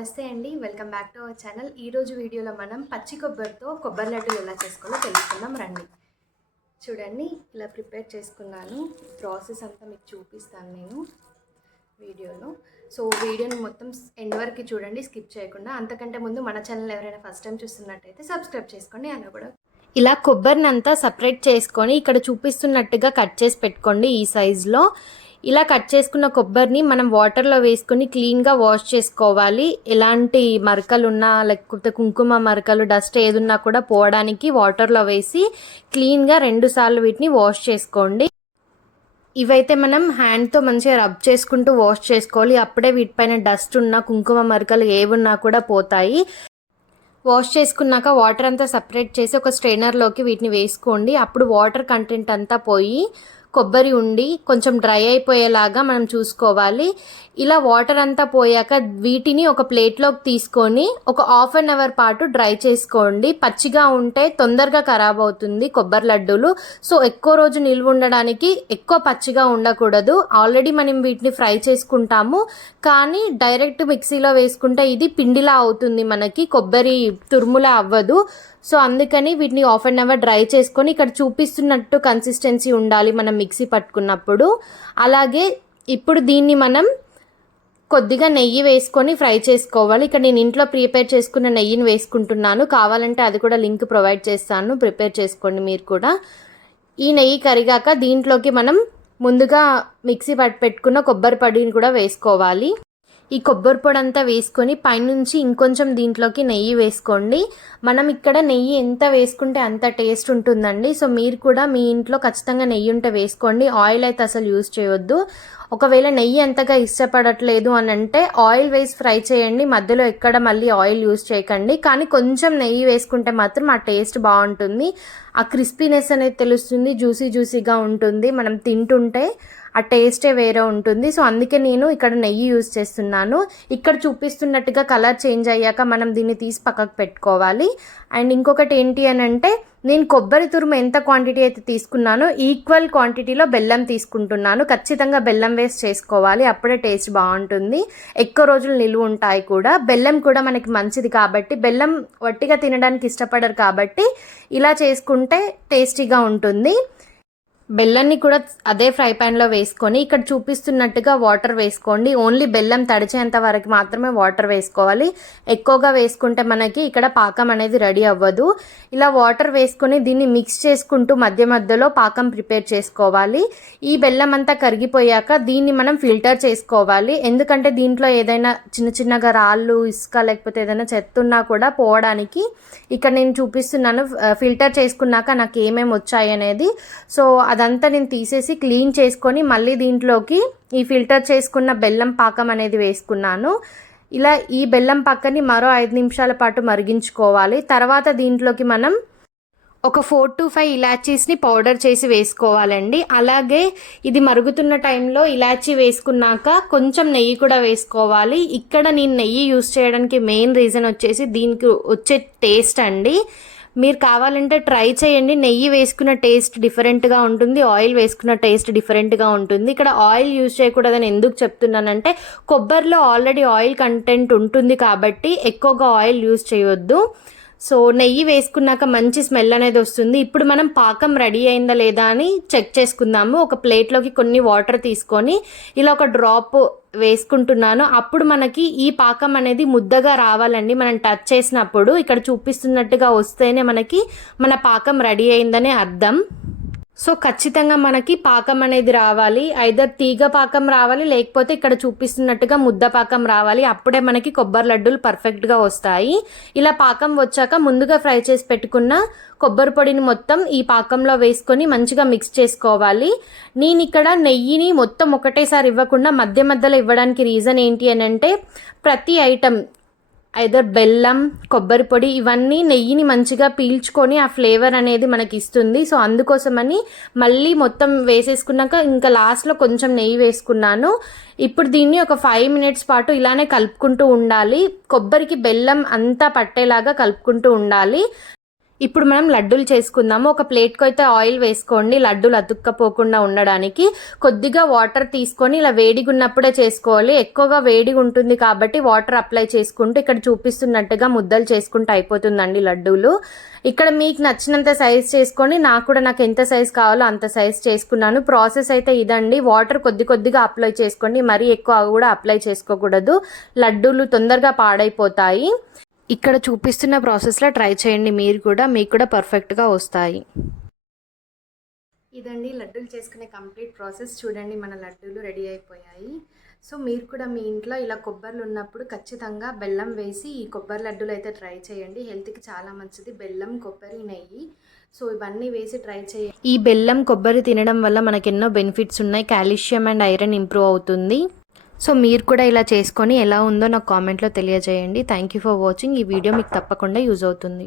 నమస్తే అండి. Welcome back to our channel. ఈరోజు వీడియోలో మనం పచ్చి కొబ్బరితో కొబ్బరి లడ్డూలు ఎలా చేసుకోవాలో తెలుసుకుందాం. రండి. చూడండి ఇలా ప్రిపేర్ చేసుకున్నాను. ప్రాసెస్ అంతా మీకు చూపిస్తాను నేను వీడియోలో. సో వీడియోని మొత్తం ఎండ్ వరకు చూడండి స్కిప్ చేయకుండా. అంతకంటే ముందు మన ఛానల్ ఎవరైనా ఫస్ట్ టైం చూస్తున్నట్టయితే సబ్స్క్రైబ్ చేసుకోండి. అలా కూడా ఇలా కొబ్బరిని అంతా సపరేట్ చేసుకొని ఇక్కడ చూపిస్తున్నట్టుగా కట్ చేసి పెట్టుకోండి ఈ సైజులో. ఇలా కట్ చేసుకున్న కొబ్బరిని మనం వాటర్లో వేసుకొని క్లీన్గా వాష్ చేసుకోవాలి. ఎలాంటి మరకలు ఉన్నా లేకపోతే కుంకుమ మరకలు డస్ట్ ఏదున్నా కూడా పోవడానికి వాటర్లో వేసి క్లీన్గా రెండు సార్లు వీటిని వాష్ చేసుకోండి. ఇవైతే మనం హ్యాండ్తో మంచిగా రబ్ చేసుకుంటూ వాష్ చేసుకోవాలి. అప్పుడే వీటిపైన డస్ట్ ఉన్న కుంకుమ మరకలు ఏవున్నా కూడా పోతాయి. వాష్ చేసుకున్నాక వాటర్ అంతా సపరేట్ చేసి ఒక స్ట్రైనర్లోకి వీటిని వేసుకోండి. అప్పుడు వాటర్ కంటెంట్ అంతా పోయి కొబ్బరి ఉండి కొంచెం డ్రై అయిపోయేలాగా మనం చూసుకోవాలి. ఇలా వాటర్ అంతా పోయాక వీటిని ఒక ప్లేట్లోకి తీసుకొని ఒక హాఫ్ అన్ అవర్ పాటు డ్రై చేసుకోండి. పచ్చిగా ఉంటే తొందరగా ఖరాబ్ అవుతుంది కొబ్బరి లడ్డూలు. సో ఎక్కువ రోజు నిల్వ ఉండడానికి ఎక్కువ పచ్చిగా ఉండకూడదు. ఆల్రెడీ మనం వీటిని ఫ్రై చేసుకుంటాము. కానీ డైరెక్ట్ మిక్సీలో వేసుకుంటే ఇది పిండిలా అవుతుంది మనకి. కొబ్బరి తురుములా అవ్వదు. సో అందుకని వీటిని హాఫ్ అన్ అవర్ డ్రై చేసుకొని ఇక్కడ చూపిస్తున్నట్టు కన్సిస్టెన్సీ ఉండాలి మనం మిక్సీ పట్టుకున్నప్పుడు. అలాగే ఇప్పుడు దీన్ని మనం కొద్దిగా నెయ్యి వేసుకొని ఫ్రై చేసుకోవాలి. ఇక్కడ నేను ఇంట్లో ప్రిపేర్ చేసుకున్న నెయ్యిని వేసుకుంటున్నాను. కావాలంటే అది కూడా లింక్ ప్రొవైడ్ చేస్తాను. ప్రిపేర్ చేసుకోండి మీరు కూడా. ఈ నెయ్యి కరిగాక దీంట్లోకి మనం ముందుగా మిక్సీ పట్టు పెట్టుకున్న కొబ్బరి పొడిని కూడా వేసుకోవాలి. ఈ కొబ్బరి పొడి అంతా వేసుకొని పైనుంచి ఇంకొంచెం దీంట్లోకి నెయ్యి వేసుకోండి. మనం ఇక్కడ నెయ్యి ఎంత వేసుకుంటే అంత టేస్ట్ ఉంటుందండి. సో మీరు కూడా మీ ఇంట్లో ఖచ్చితంగా నెయ్యి ఉంటే వేసుకోండి. ఆయిల్ అయితే అసలు యూజ్ చేయొద్దు. ఒకవేళ నెయ్యి అంతగా ఇష్టపడట్లేదు అని అంటే ఆయిల్ వేసి ఫ్రై చేయండి. మధ్యలో ఎక్కడ మళ్ళీ ఆయిల్ యూజ్ చేయకండి. కానీ కొంచెం నెయ్యి వేసుకుంటే మాత్రం ఆ టేస్ట్ బాగుంటుంది. ఆ క్రిస్పీనెస్ అనేది తెలుస్తుంది. జ్యూసీ జ్యూసీగా ఉంటుంది. మనం తింటుంటే ఆ టేస్టే వేరే ఉంటుంది. సో అందుకే నేను ఇక్కడ నెయ్యి యూజ్ చేస్తున్నాను. ఇక్కడ చూపిస్తున్నట్టుగా కలర్ చేంజ్ అయ్యాక మనం దీన్ని తీసి పక్కకు పెట్టుకోవాలి. అండ్ ఇంకొకటి ఏంటి అని అంటే నేను కొబ్బరి తురుము ఎంత క్వాంటిటీ అయితే తీసుకున్నానో ఈక్వల్ క్వాంటిటీలో బెల్లం తీసుకుంటున్నాను. ఖచ్చితంగా బెల్లం వేస్ట్ చేసుకోవాలి. అప్పుడే టేస్ట్ బాగుంటుంది. ఎక్కువ రోజులు నిలువ ఉంటాయి కూడా. బెల్లం కూడా మనకి మంచిది కాబట్టి బెల్లం వట్టిగా తినడానికి ఇష్టపడరు కాబట్టి ఇలా చేసుకుంటే టేస్టీగా ఉంటుంది. బెల్లాన్ని కూడా అదే ఫ్రై ప్యాన్లో వేసుకొని ఇక్కడ చూపిస్తున్నట్టుగా వాటర్ వేసుకోండి. ఓన్లీ బెల్లం తడిచేంత వరకు మాత్రమే వాటర్ వేసుకోవాలి. ఎక్కువగా వేసుకుంటే మనకి ఇక్కడ పాకం అనేది రెడీ అవ్వదు. ఇలా వాటర్ వేసుకొని దీన్ని మిక్స్ చేసుకుంటూ మధ్య మధ్యలో పాకం ప్రిపేర్ చేసుకోవాలి. ఈ బెల్లం అంతా కరిగిపోయాక దీన్ని మనం ఫిల్టర్ చేసుకోవాలి. ఎందుకంటే దీంట్లో ఏదైనా చిన్న చిన్నగా రాళ్ళు ఇసుక లేకపోతే ఏదైనా చెత్త ఉన్నా కూడా పోవడానికి ఇక్కడ నేను చూపిస్తున్నాను ఫిల్టర్ చేసుకున్నాక నాకు ఏమేమి వచ్చాయి అనేది. సో అదంతా నేను తీసేసి క్లీన్ చేసుకొని మళ్ళీ దీంట్లోకి ఈ ఫిల్టర్ చేసుకున్న బెల్లం పాకం అనేది వేసుకున్నాను. ఇలా ఈ బెల్లం పక్కని మరో ఐదు నిమిషాల పాటు మరిగించుకోవాలి. తర్వాత దీంట్లోకి మనం ఒక ఫోర్ టు ఫైవ్ ఇలాచీస్ని పౌడర్ చేసి వేసుకోవాలండి. అలాగే ఇది మరుగుతున్న టైంలో ఇలాచీ వేసుకున్నాక కొంచెం నెయ్యి కూడా వేసుకోవాలి. ఇక్కడ నేను నెయ్యి యూస్ చేయడానికి మెయిన్ రీజన్ వచ్చేసి దీనికి వచ్చే టేస్ట్ అండి. మీరు కావాలంటే ట్రై చేయండి. నెయ్యి వేసుకున్న టేస్ట్ డిఫరెంట్గా ఉంటుంది. ఆయిల్ వేసుకున్న టేస్ట్ డిఫరెంట్గా ఉంటుంది. ఇక్కడ ఆయిల్ యూజ్ చేయకూడదని ఎందుకు చెప్తున్నానంటే కొబ్బరిలో ఆల్రెడీ ఆయిల్ కంటెంట్ ఉంటుంది కాబట్టి ఎక్కువగా ఆయిల్ యూజ్ చేయొద్దు. సో నెయ్యి వేసుకున్నాక మంచి స్మెల్ అనేది వస్తుంది. ఇప్పుడు మనం పాకం రెడీ అయిందా లేదా అని చెక్ చేసుకుందాము. ఒక ప్లేట్లోకి కొన్ని వాటర్ తీసుకొని ఇలా ఒక డ్రాప్ వేసుకుంటున్నాను. అప్పుడు మనకి ఈ పాకం అనేది ముద్దగా రావాలండి. మనం టచ్ చేసినప్పుడు ఇక్కడ చూపిస్తున్నట్టుగా వస్తేనే మనకి మన పాకం రెడీ అయిందనే అర్థం. సో ఖచ్చితంగా మనకి పాకం అనేది రావాలి. ఐదర్ తీగ పాకం రావాలి లేకపోతే ఇక్కడ చూపిస్తున్నట్టుగా ముద్ద పాకం రావాలి. అప్పుడే మనకి కొబ్బరి లడ్డూలు పర్ఫెక్ట్గా వస్తాయి. ఇలా పాకం వచ్చాక ముందుగా ఫ్రై చేసి పెట్టుకున్న కొబ్బరి పొడిని మొత్తం ఈ పాకంలో వేసుకొని మంచిగా మిక్స్ చేసుకోవాలి. నేను ఇక్కడ నెయ్యిని మొత్తం ఒకటేసారి ఇవ్వకుండా మధ్య మధ్యలో ఇవ్వడానికి రీజన్ ఏంటి అని అంటే ప్రతి ఐటమ్ ఐదర్ బెల్లం కొబ్బరి పొడి ఇవన్నీ నెయ్యిని మంచిగా పీల్చుకొని ఆ ఫ్లేవర్ అనేది మనకి ఇస్తుంది సో అందుకోసమని మళ్ళీ మొత్తం వేసేసుకున్నాక ఇంకా లాస్ట్లో కొంచెం నెయ్యి వేసుకున్నాను. ఇప్పుడు దీన్ని ఒక ఫైవ్ మినిట్స్ పాటు ఇలానే కలుపుకుంటూ ఉండాలి. కొబ్బరికి బెల్లం అంతా పట్టేలాగా కలుపుకుంటూ ఉండాలి. ఇప్పుడు మనం లడ్డూలు చేసుకుందాము. ఒక ప్లేట్కి అయితే ఆయిల్ వేసుకోండి. లడ్డూలు అతుక్కపోకుండా ఉండడానికి కొద్దిగా వాటర్ తీసుకొని ఇలా వేడిగా ఉన్నప్పుడే చేసుకోవాలి. ఎక్కువగా వేడిగా ఉంటుంది కాబట్టి వాటర్ అప్లై చేసుకుంటూ ఇక్కడ చూపిస్తున్నట్టుగా ముద్దలు చేసుకుంటూ అయిపోతుందండి లడ్డూలు. ఇక్కడ మీకు నచ్చినంత సైజ్ చేసుకొని నాకు కూడా నాకు ఎంత సైజ్ కావాలో అంత సైజ్ చేసుకున్నాను. ప్రాసెస్ అయితే ఇదండి. వాటర్ కొద్ది కొద్దిగా అప్లై చేసుకోండి. మరీ ఎక్కువ కూడా అప్లై చేసుకోకూడదు. లడ్డూలు తొందరగా పాడైపోతాయి. ఇక్కడ చూపిస్తున్న ప్రాసెస్లో ట్రై చేయండి. మీరు కూడా మీకు కూడా పర్ఫెక్ట్గా వస్తాయి. ఇదండి లడ్డూలు చేసుకునే కంప్లీట్ ప్రాసెస్. చూడండి మన లడ్డూలు రెడీ అయిపోయాయి. సో మీరు కూడా మీ ఇంట్లో ఇలా కొబ్బరిలు ఉన్నప్పుడు ఖచ్చితంగా బెల్లం వేసి ఈ కొబ్బరి లడ్డూలు అయితే ట్రై చేయండి. హెల్త్కి చాలా మంచిది. బెల్లం కొబ్బరి నెయ్యి. సో ఇవన్నీ వేసి ట్రై చేయండి. ఈ బెల్లం కొబ్బరి తినడం వల్ల మనకి ఎన్నో బెనిఫిట్స్ ఉన్నాయి. కాల్షియం అండ్ ఐరన్ ఇంప్రూవ్ అవుతుంది. సో మీరు కూడా ఇలా చేసుకొని ఎలా ఉందో నాకు కామెంట్లో తెలియజేయండి. థ్యాంక్ యూ ఫర్ వాచింగ్ ఈ వీడియో మీకు తప్పకుండా యూజ్ అవుతుంది.